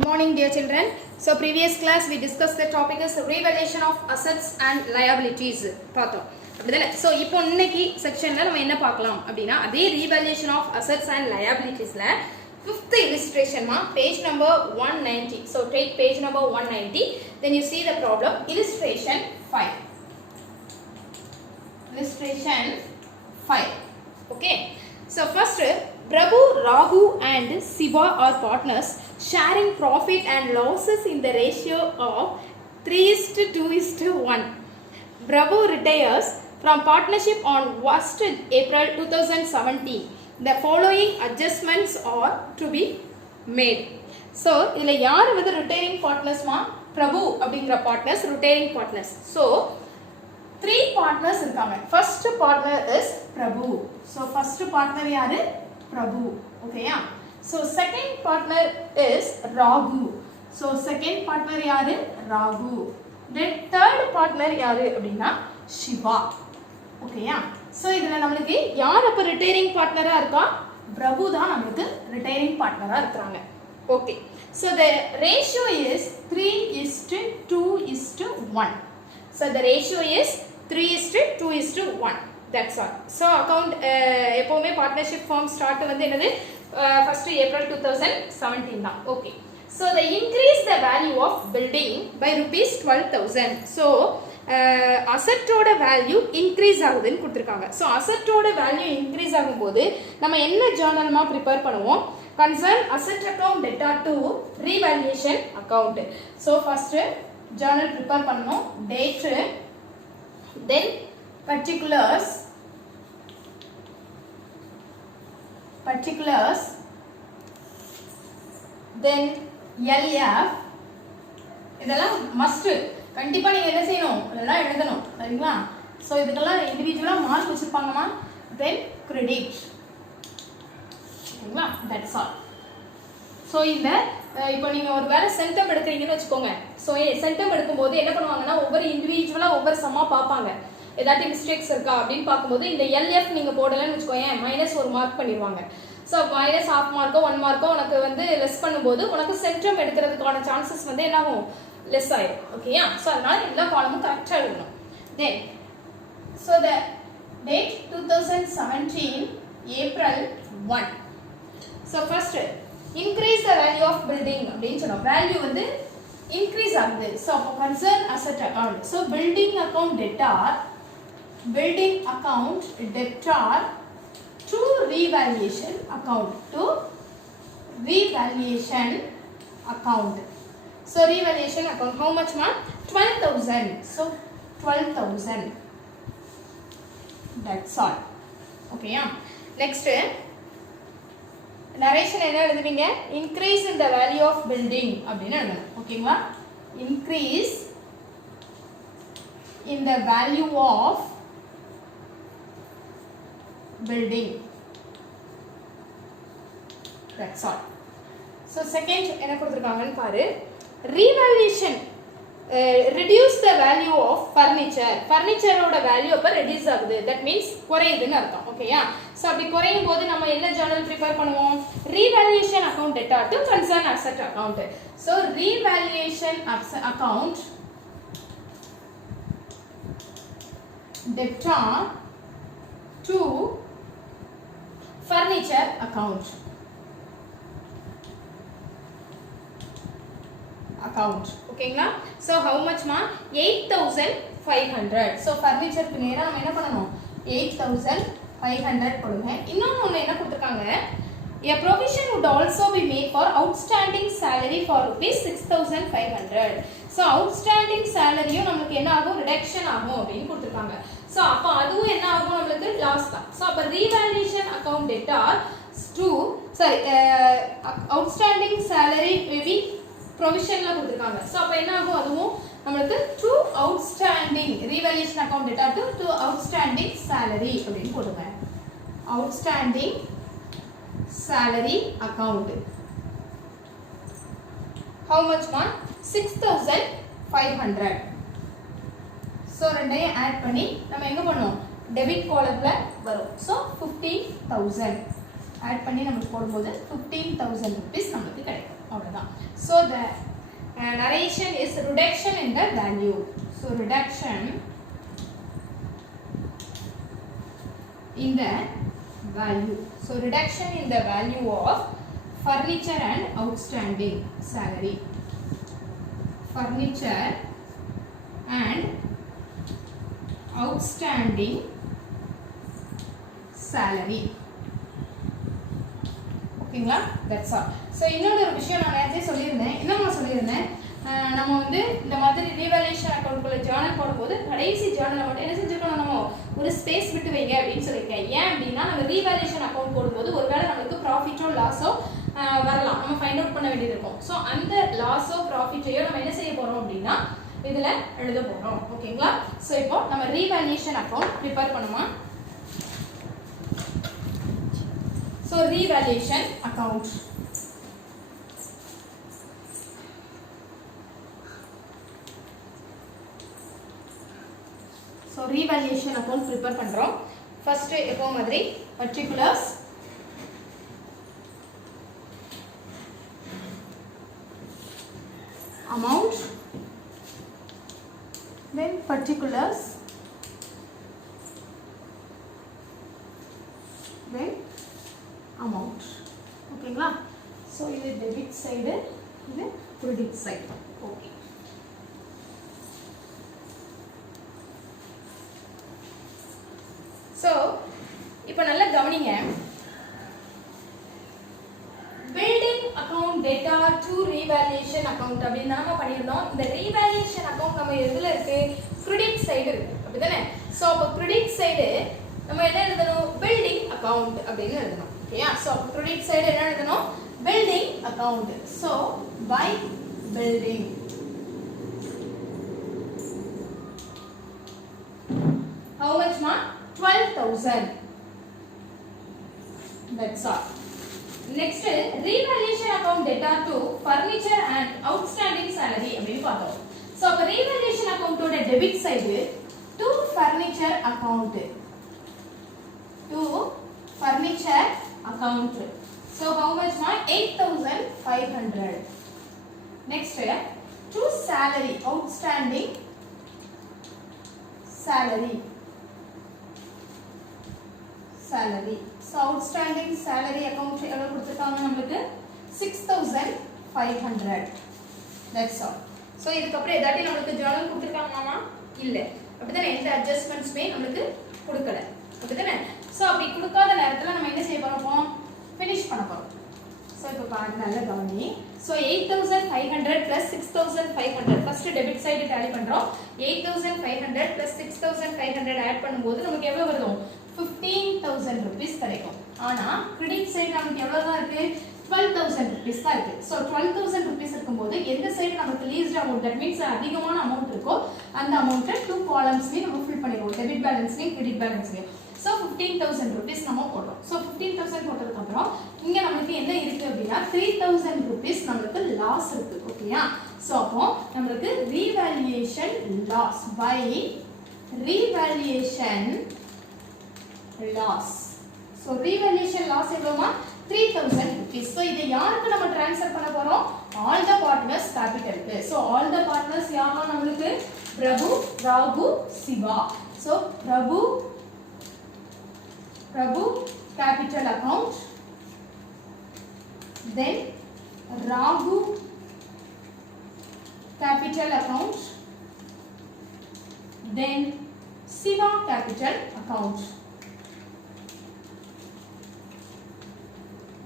Good morning dear children. So previous class we discussed the topic is revaluation of assets and liabilities பார்த்தோம் அப்படிதானே. So இப்போ இன்னைக்கு செக்ஷன்ல நம்ம என்ன பார்க்கலாம் அப்படினா அதே revaluation of assets and liabilitiesல fifth illustration ma page number 190. So take page number 190, then you see the problem illustration 5. Illustration 5. Okay. So first Prabhu, Raghu and Siva are partners sharing profit and losses in the ratio of 3:2:1. Prabhu retires from partnership on 1st April 2017. The following adjustments are to be made. So, இதுல யார் வந்து retiring partners மா? Prabhu அப்படிங்கிற partners retiring partners. So, 3 partners இருக்காங்க. First partner is Prabhu. So, first partner யாரு? Prabhu. Okay yeah? So, second partner is Raghu. So, second partner யாரு? Raghu. Then third partner யாரு அப்படின்னா Shiva. Okay யா? So, இதுல நம்மளுக்கு யார் அப்ப retiring partner-ஆ இருக்கா? Prabhu தான் நம்மளுக்கு retiring partner-ஆ இருக்காங்க. Okay. So, the ratio is 3:2:1. So, the ratio is 3:2:1. That's all. So, account எப்பவுமே partnership form start வந்து என்னது? 1st April 2017 தான். Okay. So, they increase the value of building by rupees 12,000. So, asset ஓட value increase ஆகுதுன்னு கொடுத்திருக்காங்க. So, asset ஓட value increase ஆகும்போது நம்ம என்ன ஜர்னல்மா prepare பண்ணுவோம்? Concern asset account data to revaluation account. So, first journal prepare பண்ணனும். Date, then particulars, then LF. இதெல்லாம் must. கண்டிப்பா நீங்க என்ன செய்யணும்? இதெல்லாம் எழுதணும். சரிங்களா? சோ இதுக்கெல்லாம் இன்டிவிஜுவலா மார்க் வச்சிருப்பாங்கமா. Then credit. சரிங்களா? That's all. சோ இந்த இப்போ நீங்க ஒரு வேளை சென்டம் எடுக்கறீங்கன்னு வெச்சுக்கோங்க. சோ சென்டம் எடுக்கும்போது என்ன பண்ணுவாங்கன்னா ஒவ்வொரு இன்டிவிஜுவலா ஒவ்வொரு சம்மா பாப்பாங்க. ஏதாவது மிஸ்டேக்ஸ் இருக்கா அப்படினு பாக்கும்போது இந்த LF நீங்க போடலன்னு வெச்சுக்கோங்க மைனஸ் ஒரு மார்க் பண்ணிடுவாங்க. சோ மைனஸ் ½ மார்க்கோ 1 மார்க்கோ உனக்கு வந்து லெஸ் பண்ணும்போது உனக்கு சென்டம் எடுக்கிறதுக்கான சான்சஸ் வந்து என்ன ஆகும்? லெஸ் ஆயிடும். ஓகேயா? சோ அதனால எல்லா காலமும் கரெக்ட்டா எழுதணும். Then so the date 2017 April 1. So first increase the value of building அப்படினு சொன்னோம். வேல்யூ வந்து increase ஆகுது. So concern asset account. So building account debtor to revaluation account So revaluation account how much ma? 12,000. So 12,000. That's all. Okay yeah. Next narration என்ன எழுதுவீங்க? Increase in the value of building அப்படினு எழுதணும். ஓகேங்களா? Increase in the value of building. That's all. So second என்ன கொடுத்திருக்காங்கன்னு பாரு. Revaluation reduce the value of furniture. Furniture ஓட value அப்ப reduce ஆகுது. That means குறையுதுன்னு அர்த்தம். ஓகேயா? சோ அப்படி குறையும் போது நம்ம என்ன ஜர்னல் prepare பண்ணுவோம்? Revaluation account data to concern asset account. So revaluation account debtor to furniture account. ஓகேங்களா? So how much ma? 8,500. So furniture க்கு நேரா நம்ம என்ன பண்ணனும்? 8,500 போடுங்க. இன்னொன்னு என்ன கொடுத்திருக்காங்க? A provision would also be made for outstanding salary for rupees 6,500. So outstanding salary நமக்கு என்ன ஆகும்? reduction ஆகும் அப்படினு கொடுத்திருக்காங்க. So அப்ப அதுவும் என்ன ஆகும்? நமக்கு loss தான். So அப்ப revaluation account debtor to outstanding salary will be provisionல கொடுத்திருக்காங்க. So அப்ப என்ன ஆகும்? அதுவும் நமக்கு to outstanding revaluation account data to outstanding salary அப்படினு போடுங்க. outstanding salary account how much ma? 6,500. so ரெண்டையும் ஆட் பண்ணி நம்ம எங்க பண்ணுவோம்? டெபிட் காலம்ல வரும். so 15,000 ஆட் பண்ணி நமக்கு போடும்போது 15,000 rupees நமக்கு கிடைக்கும். அவ்வளவுதான். So So the narration is reduction in the value. So reduction in the value. So reduction in the value of furniture and outstanding salary. Furniture and outstanding salary. ஓகேங்களா? that's all. So இன்னொரு ஒரு விஷயம் நான் நேரத்தையே சொல்லியிருந்தேன். என்னம்மா சொல்லியிருந்தேன், நம்ம வந்து இந்த மாதிரி ரீவேல்யூஷன் அக்கௌண்ட்குள்ள ஜேர்னல் போடும்போது கடைசி ஜேர்னலை மட்டும் என்ன செஞ்சுக்கணும், நம்ம ஒரு ஸ்பேஸ் விட்டு வைங்க அப்படின்னு சொல்லியிருக்கேன். ஏன் அப்படின்னா நம்ம ரீவேல்யூஷன் அக்கௌண்ட் போடும்போது ஒருவேளை நம்மளுக்கு ப்ராஃபிட்டோ லாஸோ வரலாம், நம்ம ஃபைண்ட் அவுட் பண்ண வேண்டியது இருக்கும். ஸோ அந்த லாஸோ ப்ராஃபிட்டையோ நம்ம என்ன செய்ய போகிறோம் அப்படின்னா இதில் எழுத போகிறோம். ஓகேங்களா? ஸோ இப்போ நம்ம ரீவேல்யூஷன் அக்கௌண்ட் ப்ரிப்பேர் பண்ணுமா. So revaluation account. So revaluation account prepare பண்றோம். First எப்போ மாதிரி particulars, amount, then particulars, then amount. ஓகேங்களா? ஸோ இது டெபிட் சைடு, இது கிரெடிட் சைடு. ஓகே. ஸோ இப்போ நல்லா கவனிங்க. Building account data to revaluation account அப்படின்னு நம்ம பண்ணியிருந்தோம். இந்த ரீவேல்யூஷன் அக்கவுண்ட் நம்ம எதில் இருக்கு, கிரெடிட் சைடு இருக்கு, அப்படிதானே? ஸோ அப்போ கிரெடிட் சைடு நம்ம என்ன எழுதணும், பில்டிங் அக்கவுண்ட் அப்படின்னு எழுதணும். Yeah, so credit side என்ன எழுதணும், building account. So by building, how much ma, 12,000. That's all. Next revaluation account data to furniture and outstanding salary அப்படின்னு பார்த்தோம். So அப்ப revaluation account ஓட debit side to furniture account, to furniture account. So how much ma, 8,500. Next to salary, outstanding salary. So outstanding salary account எவ்வளவு கொடுத்திருக்காங்க நமக்கு, 6,500. That's all. So இதுக்கு அப்புறம் ஏதாட்டி நமக்கு ஜர்னல் கொடுத்திருக்காங்களாமா, இல்ல. அப்படிதானே, எந்த அட்ஜஸ்ட்மெண்ட்ஸ்மே நமக்கு கொடுக்கல, அப்படிதானே? ஸோ அப்படி கொடுக்காத நேரத்தில் நம்ம என்ன செய்ய போகிறோம், ஃபினிஷ் பண்ண போகிறோம். ஸோ இப்போ பாருங்க, நல்ல கவனி. So 8,500 + 6,500 first debit side tally பண்ணுறோம். 8,500 + 6,500 ஆட் பண்ணும்போது நமக்கு எவ்வளோ வருது, 15,000 rupees கிடைக்கும். ஆனால் கிரெடிட் சைடு நமக்கு எவ்வளோ தான் இருக்குது, 12,000 rupees தான் இருக்குது. ஸோ 12,000 rupees இருக்கும்போது எந்த சைடு நமக்கு லீஸ்ட் அமௌண்ட், தட் மீன்ஸ் அதிகமான அமௌண்ட் இருக்கோ அந்த அமௌண்ட்டை 2 columnsலையும் நம்ம ஃபில் பண்ணிடுவோம், டெபிட் பேலன்ஸ்லையும் கிரெடிட் பேலன்ஸ்லையும். ஸோ 15,000 rupees நம்ம போடுறோம். ஸோ 15,000 போட்டதுக்கு அப்புறம் இங்கே நம்மளுக்கு என்ன இருக்கு அப்படின்னா 3,000 rupees நம்மளுக்கு லாஸ் இருக்கு. ஓகேயா? ஸோ அப்போ நம்மளுக்கு revaluation loss, by revaluation loss. So revaluation loss எவ்வளோமா, 3,000 rupees. ஸோ இதை யாருக்கு நம்ம ட்ரான்ஸ்ஃபர் பண்ண போறோம், ஆல் த பார்ட்னர்ஸ் கேபிட்டலுக்கு. ஸோ ஆல் த பார்ட்னர்ஸ் யாரா நம்மளுக்கு, Prabhu, Raghu, Siva. So Prabhu capital account, then Raghu capital account, then Siva capital account.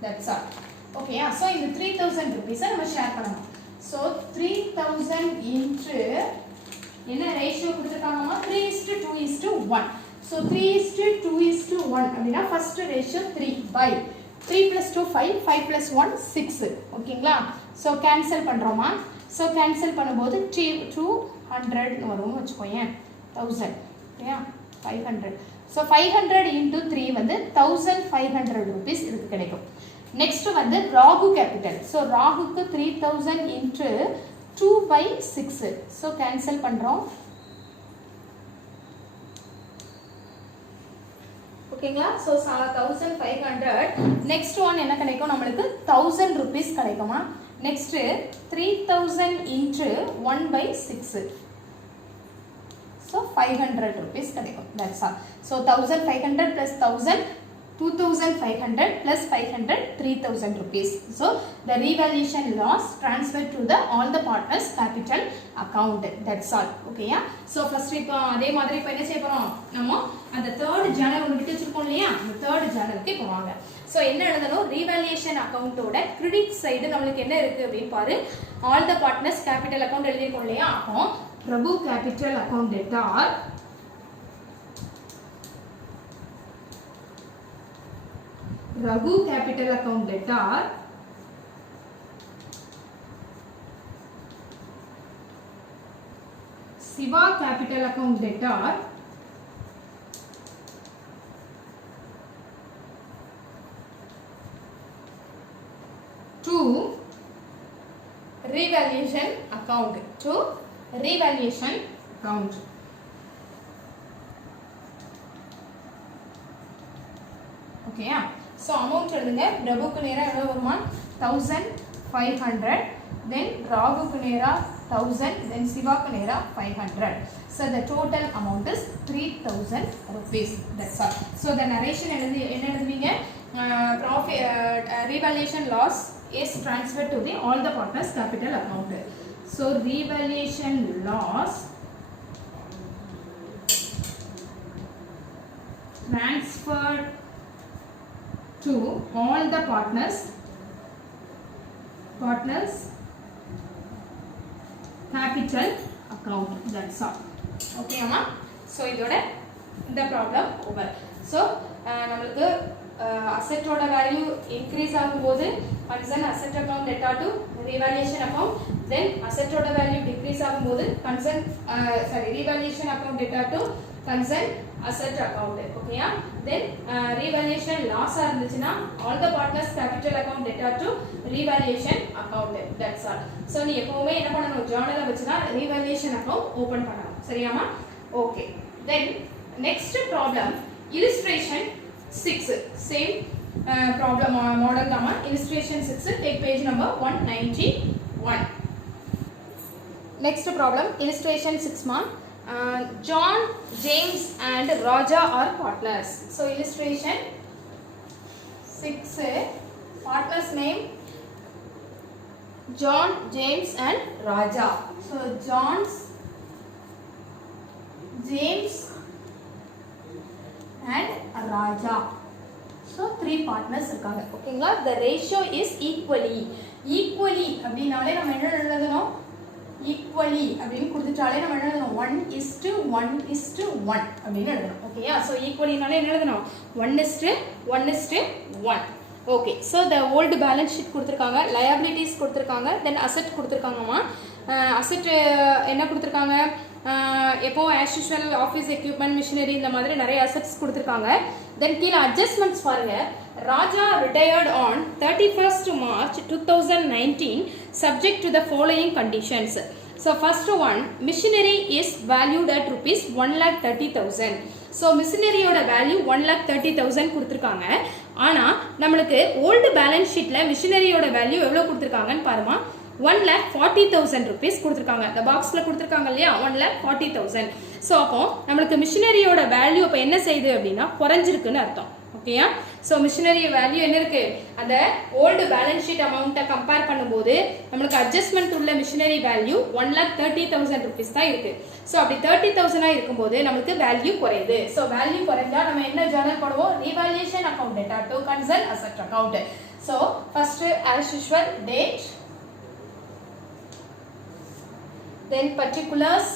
That's all. Okay, so in the 3,000 rupees நம்ம ஷேர் பண்ணணும். So 3,000 into என்ன ரேஷியோ கொடுத்திருக்காங்கமா, 3:2:1. So 3:2:1 அப்படினா first ratio 3 by 3 + 2 5, 5 + 1 6. ஓகேங்களா? So cancel பண்றோமா. So cancel பண்ணும்போது 200 வரும் வெச்சுக்கோயேன், 1000. ஓகேயா? 500. So 500 into 3 வந்து 1,500 rupees இதுக்கு கிடைக்கும். Next வந்து ராகு கேபிட்டல். So ராகுக்கு 3,000 into 2/6. So cancel பண்றோம். ஓகேங்களா? So 1,500. Next one என்ன கிடைக்கும், நம்மளுக்கு 1,000 rupees கிடைக்குமா. next 3000 into 1 by 6. So 500 rupees கிடைக்கும். That's all. So 1500 plus 1000, 2500 plus 500, 3000 rupees. So the revaluation loss transferred to the all the partners capital account. That's all. Okay yeah. So first இப்போ அதே மாதிரி இப்போ என்ன செய்ய போறோம், நம்ம அந்த third journal ஒன்னு விட்டு வச்சிருக்கோம் இல்லையா, அந்த third journalக்கு இப்போ வாங்க. So என்ன எழுதணும், revaluation account ஓட credit side நமக்கு என்ன இருக்கு அப்படினு பாரு. all the partners capital account எழுதிருக்கோம் இல்லையா, அப்போ Prabhu capital account debtor Raghu capital account debtor Siva capital account debtor to revaluation account okay yeah. So amount எழுதுங்க, பிரபுக்கு நேரா எவ்வளவு வருமா 1500, then ராகுக்கு நேரா 1000, then சிவாக்கு நேரா 500. So the total amount is 3000 rupees. That's all. So the narration என்ன எழுதுவீங்க, profit revaluation loss is transferred to the all the partners capital account. So revaluation loss transferred to all the partners capital account. That's all. Okay amma. So இதோட இந்த problem over. So நமக்கு asset ஓட value increase ஆகும்போது concern asset account debtor to revaluation account, then asset ஓட value decrease ஆகும்போது concern revaluation account debtor to concern asset account. Okay yeah. Then revaluation loss இருந்துச்சுனா all the partners capital account debtor to revaluation account. That's all. So நீ எப்பவுமே என்ன பண்ணனும், journal வச்சுனா revaluation account open பண்ணனும். சரியாமா? Okay. Then next problem illustration 6. Same problem model dama. Illustration 6, take page number 191. Next problem illustration 6 ma. John, James and Raja are partners. So illustration 6, partners name John, James and Raja. So John's, James and Raja. So 3 partners இருக்காங்க. ஓகேங்களா? The ratio is equally அப்படினாலே நம்ம என்ன எழுதணும், equally அப்படின்னு கொடுத்துட்டாலே நம்ம என்ன எழுதணும், 1:1:1 அப்படின்னு எழுதணும். ஓகேயா? So equallyனாலே என்ன எழுதணும், 1:1:1. Okay. So the old balance sheet கொடுத்திருக்காங்க, liabilities கொடுத்திருக்காங்க, then asset கொடுத்திருக்காங்கமா. asset என்ன கொடுத்திருக்காங்க, எப்போ as usual office equipment machinery இந்த மாதிரி நிறைய assets கொடுத்திருக்காங்க. then கீழ adjustments பாருங்க, Raja retired on 31st March 2019 subject to the following conditions. So first one, machinery is valued at rupees 1,30,000. So machinery ஓட value 1,30,000 கொடுத்திருக்காங்க. ஆனா நம்மளுக்கு old balance sheetல machinery ஓட value எவ்வளவு கொடுத்திருக்காங்கன்னு பாருமா, 1,40,000 rupees கொடுத்திருக்காங்க. இந்த பாக்ஸ்ல கொடுத்திருக்காங்க இல்லையா, 1,40,000. சோ அப்போ நமக்கு மிஷினரியோட வேல்யூ அப்ப என்ன செய்யுது அப்படினா குறைஞ்சிருக்குன்னு அர்த்தம். ஓகேயா? சோ மிஷினரி வேல்யூ என்ன இருக்கு, அந்த ஓல்டு பேலன்ஸ் ஷீட் அமௌண்ட்டை கம்பேர் பண்ணும்போது நமக்கு அட்ஜஸ்ட்மென்ட் உள்ள மிஷினரி வேல்யூ 1,30,000 rupees தான் இருக்கு. சோ அப்படி 30,000 இருக்கும்போது நமக்கு வேல்யூ குறையுது. சோ வேல்யூ குறைஞ்சா நம்ம என்ன ஜர்னல் போடுவோம், revaluation account data to concern asset account. So first as usual date, then particulars,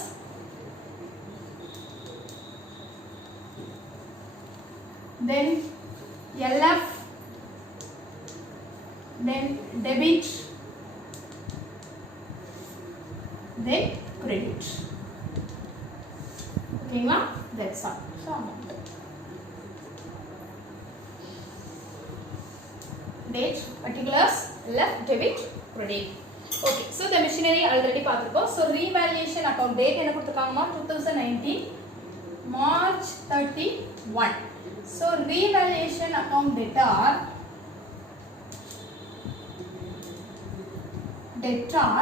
then LF, then debit, then credit. Okay, that's all. So date, particulars, LF, debit, credit. Okay, so the machinery already பார்த்திருக்கோம். So revaluation account date என்ன கொடுத்திருக்காங்கமா, 2019 March 31. So revaluation account debtor debtor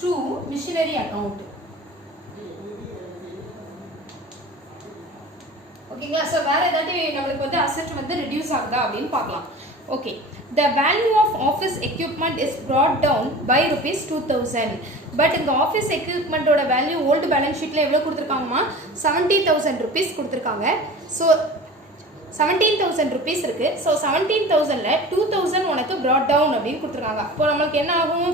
to missionary account. ஓகேங்களா? So வேற ஏதாட்டி நம்மளுக்கு வந்து asset வந்து reduce ஆகுதா அப்படின்னு பார்க்கலாம். Okay, the value of office equipment is brought down by rupees 2000. But இந்த ஆஃபீஸ் எக்யூப்மெண்ட்டோட வேல்யூ ஓல்டு பேலன்ஸ் ஷீட்டில் எவ்வளோ கொடுத்துருக்காங்கம்மா? 70,000 rupees கொடுத்துருக்காங்க. ஸோ 17,000 rupees இருக்குது. ஸோ 17,000ல் 2,000 உனக்கு brought down அப்படின்னு கொடுத்துருக்காங்க. அப்போ நம்மளுக்கு என்ன ஆகும்?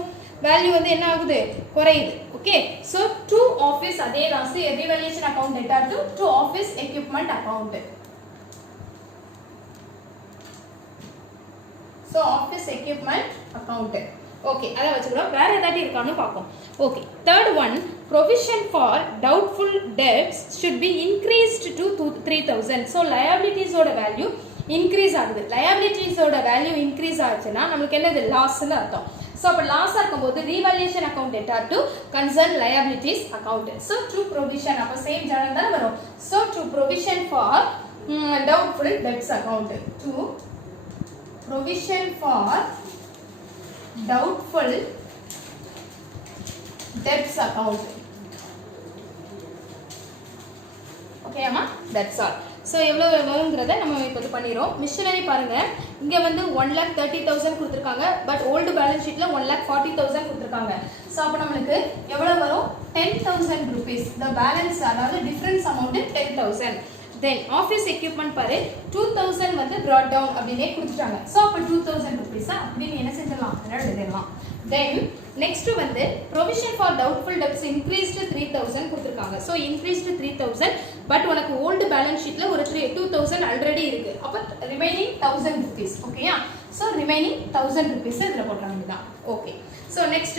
வேல்யூ வந்து என்ன ஆகுது? குறையுது. ஓகே, ஸோ டு ஆஃபீஸ் அதே தான் revaluation account data to office equipment account. So office equipment account. Okay, அதை வச்சுக்கலாம். வேற ஏதாட்டி இருக்கான்னு பார்ப்போம். Okay, third one, provision for doubtful debts should be increased to 3,000. So லயபிலிட்டிஸோட வேல்யூ இன்க்ரீஸ் ஆகுது. லயபிலிட்டிஸோட வேல்யூ இன்க்ரீஸ் ஆச்சுன்னா நம்மளுக்கு என்னது? லாஸ்ன்னு அர்த்தம். ஸோ அப்போ லாஸாக இருக்கும்போது revaluation account data to concern liabilities account. So to provision, அப்போ சேம் ஜேர்னல் தான் வரும். So to provision for doubtful debts account. To provision for doubtful debts account. Okay amma, that's all. So எவ்வளோ வேணுங்கிறத நம்ம இப்போ இது பண்ணிடுறோம். மிஷனரி பாருங்க, இங்கே வந்து 1,30,000 கொடுத்துருக்காங்க. பட் ஓல்டு பேலன்ஸ் ஷீட்டில் 1,40,000 கொடுத்துருக்காங்க. ஸோ அப்போ நம்மளுக்கு எவ்வளோ வரும்? 10,000 rupees. த பேலன்ஸ், அதாவது difference amount 10,000. Then office equipment பாரு 2,000 வந்து brought down அப்படினே கொடுத்துட்டாங்க. சோ அப்ப 2,000 rupees அப்படினு என்ன செஞ்சலாம்? எழுதிடலாம். Then next வந்து provision for doubtful debts increased to 3,000 கொடுத்திருக்காங்க. சோ increased to 3,000, பட் உனக்கு old balance sheetல ஒரு 2,000 ஆல்ரெடி இருக்கு. அப்ப remaining 1,000 rupees. ஓகேயா? சோ remaining 1,000 rupees இதல போட்றாங்க. ஓகே. சோ next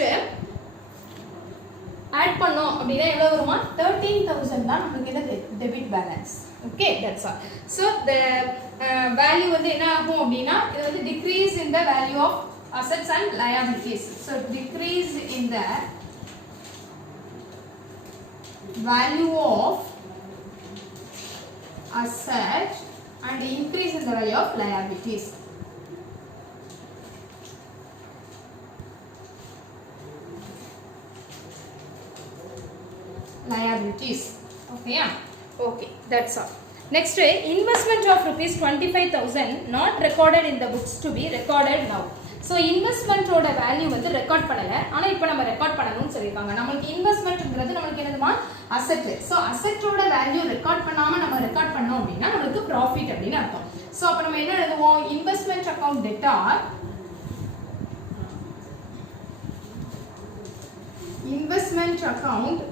ஆட் பண்ணோம் அப்படினா எவ்வளவு வருமா? 13,000 தான் நமக்கு என்னது? Debit balance. Okay, that's all. So the value வந்து என்ன ஆகும் அப்படினா இது வந்து decrease in the value of assets and liabilities. So decrease in the value of asset and increase in the value of liabilities. Liabilities. Okay, yeah. Okay, that's all. Next, investment of rupees 25,000 not recorded in the books to be recorded now. So investment ஓட value வந்து record பண்ணல, ஆனா இப்போ நம்ம record பண்ணணும்னு சொல்லிருக்காங்க. நமக்கு இன்வெஸ்ட்மென்ட்ங்கிறது நமக்கு என்னதுமா? அசெட். சோ அசெட்டோட வேல்யூ ரெக்கார்ட் பண்ணாம நம்ம ரெக்கார்ட் பண்ணோம் அப்படினா நமக்கு ப்ராஃபிட் அப்படினு அர்த்தம். சோ அப்ப நம்ம என்ன எழுதுவோம்? Investment account debtor, investment account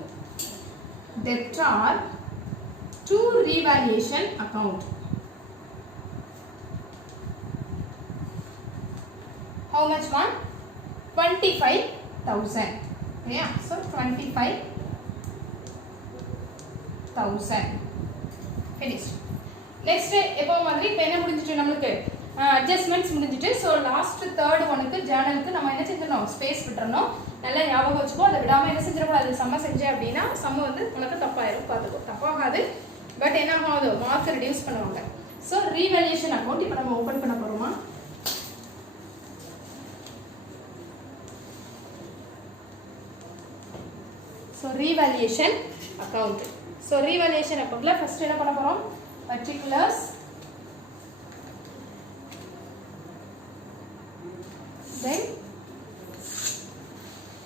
debtor to revaluation account. How much one? 25,000. Yeah, so 25,000. Finished. Next, எப்போ மாதிரி இப்போ என்ன முடிஞ்சிட்டு நமக்கு? அட்ஜஸ்ட்மெண்ட்ஸ் முடிஞ்சிட்டு. ஸோ லாஸ்ட் தேர்ட் ஒனுக்கு ஜேர்னலுக்கு நம்ம என்ன செஞ்சிடணும்? ஸ்பேஸ் விட்டுறணும். நல்லா ஞாபகம் வச்சுக்கோ. அதை விடாமல் என்ன செஞ்சிடக்கூடாது? சம்ம செஞ்சேன் அப்படின்னா சம்ம வந்து உனக்கு தப்பாயிரும். பார்த்துக்கோ, தப்பாகாது. பட் என்ன ஆகுது? மார்க் ரிடியூஸ் பண்ணுவாங்க. ஸோ ரீவேல்யூஷன் அக்கௌண்ட் இப்போ நம்ம ஓப்பன் பண்ண போகிறோமா? So revaluation account. So revaluation அக்கௌண்ட்டில் ஃபர்ஸ்ட் என்ன பண்ண போகிறோம்? Particulars, then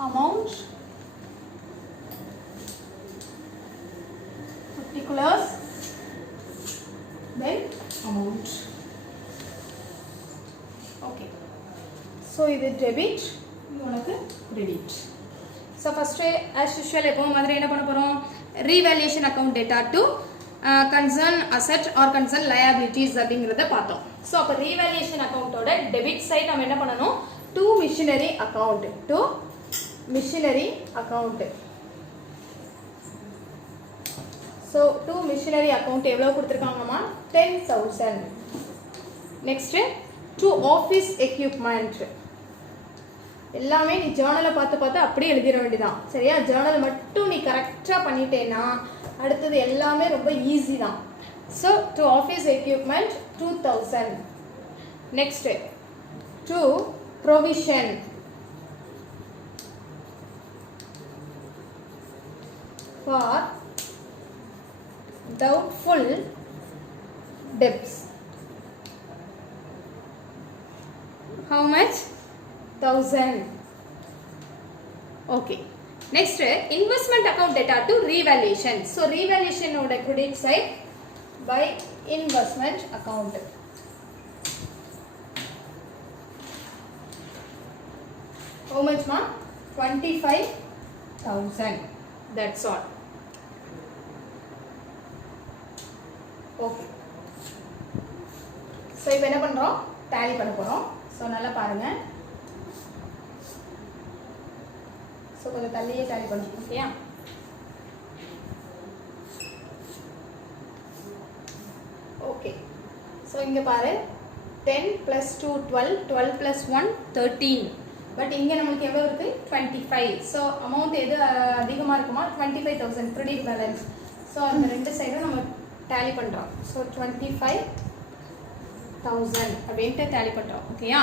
amount, particulars, then amount. Okay, so இது debit, இது உனக்கு credit. So first as usual எப்போ மாதிரி என்ன பண்ண போறோம்? revaluation account data to concern asset or concern liabilities அப்படிங்கறத பார்த்தோம். So அப்ப revaluation account ஓட debit side நம்ம என்ன பண்ணனும்? to machinery account, to machinery account. So to machinery account எவ்வளவு கொடுத்திருக்காங்கமா? 10,000. Next to office equipment. எல்லாமே நீ ஜர்னலை பார்த்து அப்படியே எழுதிட வேண்டியதான். சரியா? ஜர்னல் மட்டும் நீ கரெக்டாக பண்ணிட்டேன்னா அடுத்தது எல்லாமே ரொம்ப ஈஸி தான். So to office equipment 2,000. Next to provision for doubtful debts. How much? 1000. Okay. Next, investment account data to revaluation. So revaluation oda credit side by investment account. How much ma? 25,000. That's all. Okay. So இப்போ என்ன பண்றோம்? tally பண்ண போறோம். So நல்லா பாருங்க. So கொஞ்சம் தள்ளியே tally பண்ணுங்க. ஓகேயா? Okay. So இங்க பாரு 10 plus 2 12, 12 plus 1 13. பட் இங்க நமக்கு எவ்வளவு இருக்கு 25. சோ அமௌண்ட் எது அதிகமா இருக்குமா 25000 கிரெடிட் பேலன்ஸ். சோ அந்த ரெண்டு சைடும் நம்ம டேலி பண்றோம். சோ 25000 அப்படினு டேலி பண்றோம். ஓகேயா?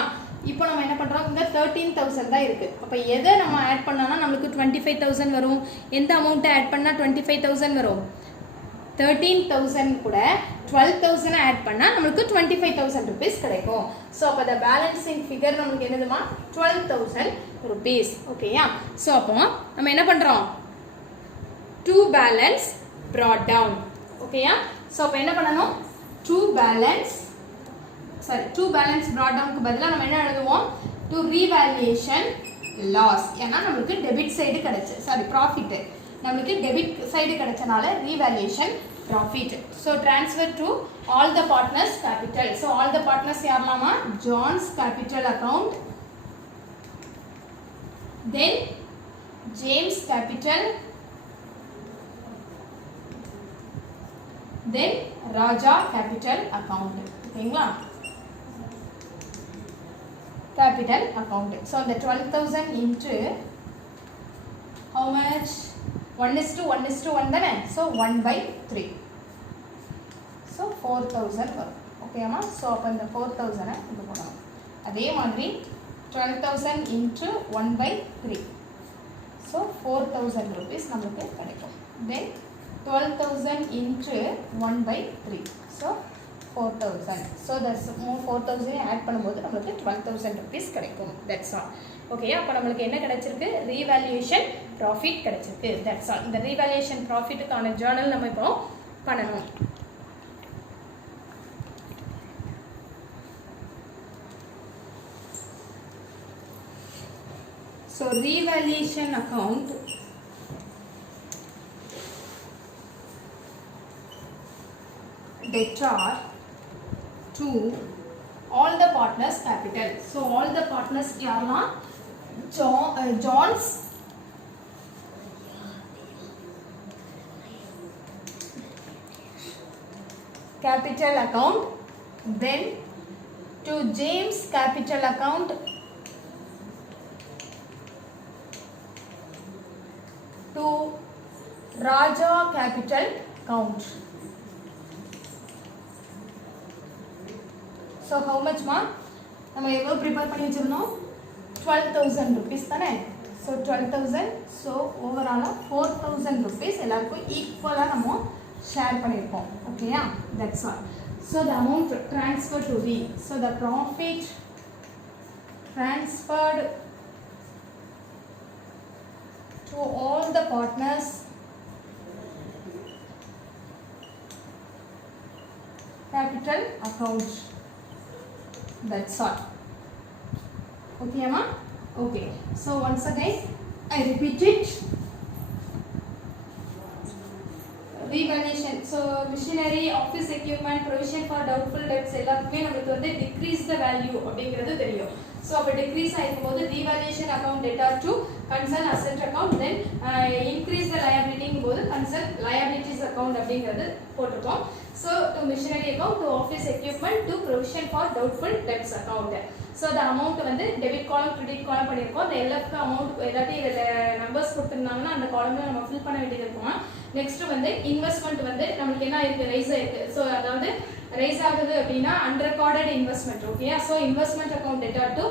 இப்போ நம்ம என்ன பண்றோம் இங்க 13000 தான் இருக்கு. அப்ப எதை நம்ம ஆட் பண்ணானா நமக்கு 25000 வரும். எந்த அமௌண்ட்டை ஆட் பண்ணா 25000 வரும்? 13000 கூட 12000 ஆட் பண்ணா நமக்கு 25000 rupees கிடைக்கும். சோ அப்ப the balancing figure நமக்கு என்னதுமா 12000 rupees. ஓகேயா? சோ அப்போ நம்ம என்ன பண்றோம் to balance brought down. ஓகேயா? சோ அப்ப என்ன பண்ணனும் to balance brought down க்கு பதிலா நம்ம என்ன எழுதுவோம் to revaluation loss. ஏன்னா நமக்கு டெபிட் சைடு கிடைச்சு profit நமக்கு டெபிட் சைடு கிடைச்சனால revaluation profit. So transfer to all the partners capital. So all the partners யாரலாமா John's capital account, then James capital, then Raja capital account. ஓகேங்களா? capital account. So the 12000 into how much? 1:1:1 தானே. So 1/3. So 4000 வரும். ஓகேமா? So அப்ப இந்த 4000 இங்க போடணும். அதே மாதிரி 12000 into 1/3. So 4000 rupees நமக்கு கிடைக்கும். Then 12000 into 1/3. So 4000. So that's more 4000 add பண்ணும்போது நமக்கு 12000 rupees கிடைக்கும். That's all. ஓகே அப்ப நமக்கு என்ன கிடைச்சிருக்கு revaluation profit கிடைச்சிருக்கு. That's all. இந்த revaluation profitக்கான journal நம்ம இப்போ பண்ணனும். So revaluation account debtor to all the partners capital. So all the partners யாரெல்லாம் John's capital account, then to James capital account, to Raja capital account. So how much ma? நம்ம எவ்வளவு prepare பண்ணி வச்சிருந்தோம் 12000 rupees தானே. So 12000. So overall 4000 rupees எல்லாருக்கும் ஈக்குவலா நம்ம share பண்ணிருக்கோம். ஓகேயா? That's all. So the amount transferred to the so the profit transferred to all the partners capital account. That's all. Okay amma? Okay. So once again I repeat it. Revaluation. So machinery, office equipment, provision for doubtful debts எல்லாத்துமே நமக்கு வந்து decrease the value அப்படிங்கிறது தெரியும். So அப்ப decrease ஆயிருக்கும்போது revaluation account data to concern asset account, then increase the liability போது concern liabilities account அப்படிங்கிறது போட்டுருக்கோம். So to machinery account, to office equipment, to provision for doubtful debts account. So the amount வந்து debit column credit column பண்ணிருக்கோம். இந்த எல்லாத்துக்கு amount எல்லாத்தையும் இதுல numbers கொடுத்திருந்தாங்கன்னா அந்த columnல நம்ம fill பண்ண வேண்டியது இருக்கும். நெக்ஸ்ட் வந்து இன்வெஸ்ட்மெண்ட் வந்து நமக்கு என்ன இருக்கு ரைஸ் ஆயிருக்கு ஸோ அதாவது ரைஸ் ஆகுது அப்படின்னா அன்ரெக்கார்டட் இன்வெஸ்ட்மெண்ட் ஓகேயா so investment account data to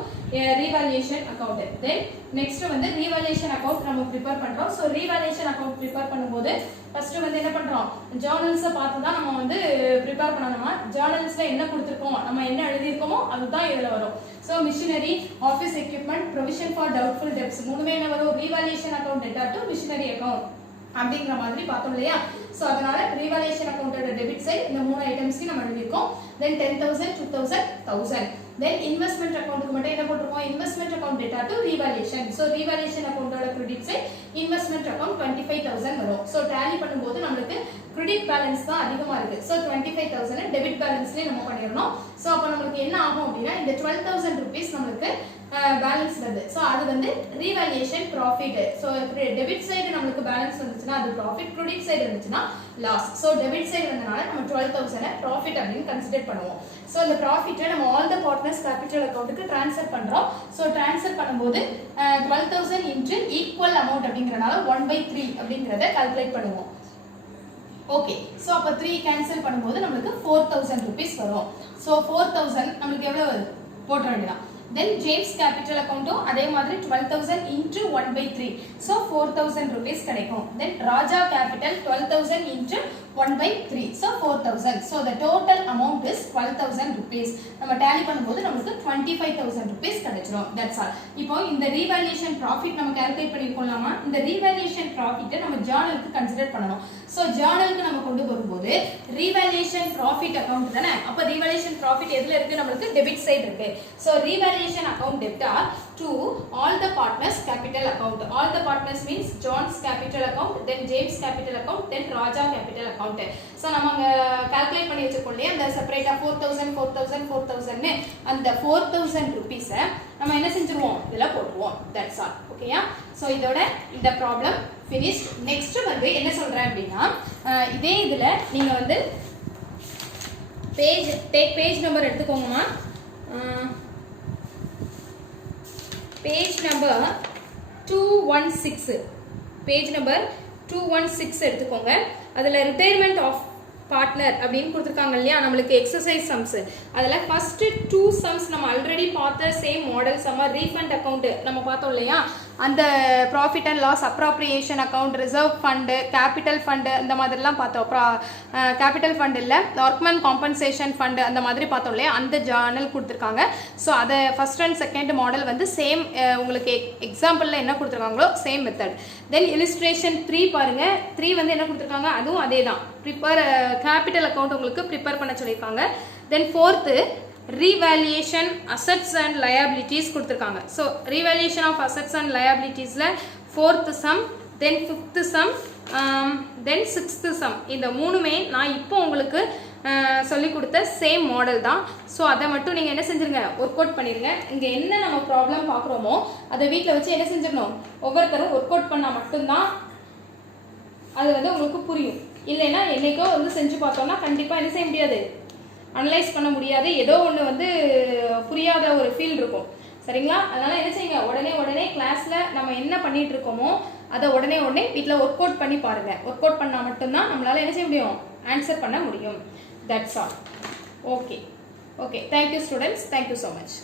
revolution account then next வந்து ரீவால்யூஷன் அக்கௌண்ட் நம்ம ப்ரிப்பேர் பண்றோம் ஸோ ரீவால்யூஷன் அக்கௌண்ட் ப்ரிப்பேர் பண்ணும்போது ஃபர்ஸ்ட் வந்து என்ன பண்றோம் ஜேர்னல்ஸை பார்த்து தான் நம்ம வந்து ப்ரிப்பேர் பண்ணணுமா ஜேர்னல்ஸ்ல என்ன கொடுத்துருக்கோம் நம்ம என்ன எழுதியிருக்கோமோ அதுதான் இதில் வரும் so machinery office equipment provision for doubtful debts மூணுமே என்ன வரும் revaluation account data to machinery account அப்படிங்கிற மாதிரி பார்த்தோம் இல்லையா ஸோ அதனால ரீவால்யூஷன் அக்கௌண்டோட டெபிட் சைட் இந்த மூணு ஐட்டம்ஸ்க்கு நம்ம எழுதியிருக்கோம் தென் 10,000 2,000 1000 தென் இன்வெஸ்ட்மெண்ட் அக்கௌண்ட்டுக்கு மட்டும் என்ன போட்டிருக்கோம் investment account data to revaluation so revaluation அக்கௌண்டோட கிரெடிட் சைட் இன்வெஸ்ட்மெண்ட் அக்கௌண்ட் 25,000 வரும் ஸோ டேலி பண்ணும்போது நம்மளுக்கு கிரெடிட் பேலன்ஸ் தான் அதிகமா இருக்கு ஸோ 25,000 டெபிட் பேலன்ஸ்லேயே நம்ம பண்ணிடணும் ஸோ அப்போ நம்மளுக்கு என்ன ஆகும் அப்படின்னா இந்த 12,000 rupees நம்மளுக்கு பேலன்ஸ் வருது ஸோ அது வந்து revolution profit so debit side நம்மளுக்கு பேலன்ஸ் வந்துச்சுன்னா அது ப்ராஃபிட் கிரெடிட் சைடு இருந்துச்சுன்னா லாஸ் ஸோ டெபிட் சைடு வந்தனால நம்ம 12,000 ப்ராஃபிட் அப்படின்னு கன்சிடர் பண்ணுவோம் ஸோ இந்த ப்ராஃபிட்டை நம்ம ஆல் த பார்ட்னர்ஸ் கேபிட்டல் அக்கௌண்ட்டுக்கு ட்ரான்ஸ்ஃபர் பண்ணுறோம் ஸோ ட்ரான்ஸ்ஃபர் பண்ணும்போது 12,000 இன்ட்டு ஈக்குவல் அமௌண்ட் அப்படிங்கிறனால 1/3 அப்படிங்கிறத கால்குலேட் பண்ணுவோம் ஓகே ஸோ அப்போ 3 கேன்சல் பண்ணும்போது நம்மளுக்கு 4,000 rupees வரும் ஸோ 4,000 நம்மளுக்கு எவ்வளோ வருது போட்ட வேண்டியதான் தென் ஜேம்ஸ் கேபிட்டல் அக்கௌண்ட்டும் அதே மாதிரி 12,000 இன்ட்டு 1/3 ஸோ 4,000 rupees கிடைக்கும் then Raja capital 12,000 into 1/3 so 4,000 so the total amount is 12,000 rupees நம்ம டேலி பண்ணும்போது நமக்கு 25,000 rupees கிடைச்சிரும் தட்ஸ் ஆல் இப்போ இந்த ரீவால்யூஷன் ப்ராஃபிட் நம்ம கால்குலேட் பண்ணிருக்கோம்லாமா இந்த ரீவால்யூஷன் ப்ராஃபிட்டை நம்ம ஜேர்னலுக்கு கன்சிடர் பண்ணணும் ஸோ ஜேர்னலுக்கு நம்ம கொண்டு வரும்போது ரீவால்யூஷன் ப்ராஃபிட் அக்கௌண்ட் தானே அப்போ ரீவால்யூஷன் ப்ராஃபிட் எதுல இருக்கு நம்மளுக்கு டெபிட் சைடு இருக்கு ஸோ ரீவால்யூஷன் அக்கௌண்ட் டெப்டா to all the partners capital account all the partners means John's capital account then James capital account then Raja capital account so நம்ம calculate பண்ணி வச்சிருக்கோம் இல்லையா அந்த செப்பரேட்டா 4,000 ன்னு அந்த 4,000 rupees நம்ம என்ன செஞ்சிருவோம் இதல போடுவோம் that's all ஓகேயா சோ இதோட இந்த ப்ராப்ளம் finished next வந்து என்ன சொல்றேன் அப்படினா இதே இதுல நீங்க வந்து பேஜ் நம்பர் எடுத்துக்கோங்கமா பேஜ் நம்பர் 216 பேஜ் நம்பர் 216 எடுத்துக்கோங்க அதுல ரிட்டையர்மெண்ட் ஆஃப் பார்ட்னர் அப்படின்னு கொடுத்துருக்காங்க இல்லையா நம்மளுக்கு எக்ஸசைஸ் சம்ஸ் அதில் ஃபர்ஸ்ட் 2 சம்ஸ் நம்ம ஆல்ரெடி பார்த்த சேம் மாடல் சம்மா ரீஃபண்ட் அக்கௌண்ட் நம்ம பார்த்தோம் இல்லையா அந்த profit and loss appropriation account reserve fund capital fund இந்த மாதிரிலாம் பார்த்தோம் கேபிட்டல் ஃபண்ட் இல்லை ஒர்க்மேன் காம்பன்சேஷன் ஃபண்டு அந்த மாதிரி பார்த்தோம் இல்லையா அந்த ஜேர்னல் கொடுத்துருக்காங்க ஸோ அதை ஃபர்ஸ்ட் அண்ட் செகண்ட் மாடல் வந்து சேம் உங்களுக்கு எக்ஸாம்பிளில் என்ன கொடுத்துருக்காங்களோ சேம் மெத்தட் தென் இலிஸ்ட்ரேஷன் 3 பாருங்க 3 வந்து என்ன கொடுத்துருக்காங்க அதுவும் அதே தான் ப்ரிப்பேர் கேபிட்டல் அக்கௌண்ட் உங்களுக்கு ப்ரிப்பேர் பண்ண சொல்லியிருக்காங்க தென் fourth revaluation assets and liabilities கொடுத்திருக்காங்க so revaluation of assets and liabilitiesல fourth sum then fifth sum then sixth sum இந்த மூணுமே நான் இப்போ உங்களுக்கு சொல்லி கொடுத்த சேம் மாடல் தான் ஸோ அதை மட்டும் நீங்கள் என்ன செஞ்சிருங்க ஒர்க் அவுட் பண்ணிடுங்க இங்கே என்ன நம்ம ப்ராப்ளம் பார்க்குறோமோ அதை வீட்டில் வச்சு என்ன செஞ்சிடணும் ஒவ்வொருத்தரும் ஒர்க் அவுட் பண்ணால் மட்டும்தான் அது வந்து உங்களுக்கு புரியும் இல்லைன்னா என்னைக்கோ வந்து செஞ்சு பார்த்தோம்னா கண்டிப்பாக என்ன செய்ய முடியாது அனலைஸ் பண்ண முடியாது ஏதோ ஒன்று வந்து புரியாத ஒரு ஃபீல் இருக்கும் சரிங்களா அதனால என்ன செய்யுங்க உடனே கிளாஸ்ல நம்ம என்ன பண்ணிட்டு இருக்கோமோ அதை உடனே வீட்டில் ஒர்க் அவுட் பண்ணி பாருங்க ஒர்க் அவுட் பண்ணால் மட்டும்தான் நம்மளால என்ன செய்ய முடியும் ஆன்சர் பண்ண முடியும் that's all okay thank you students thank you so much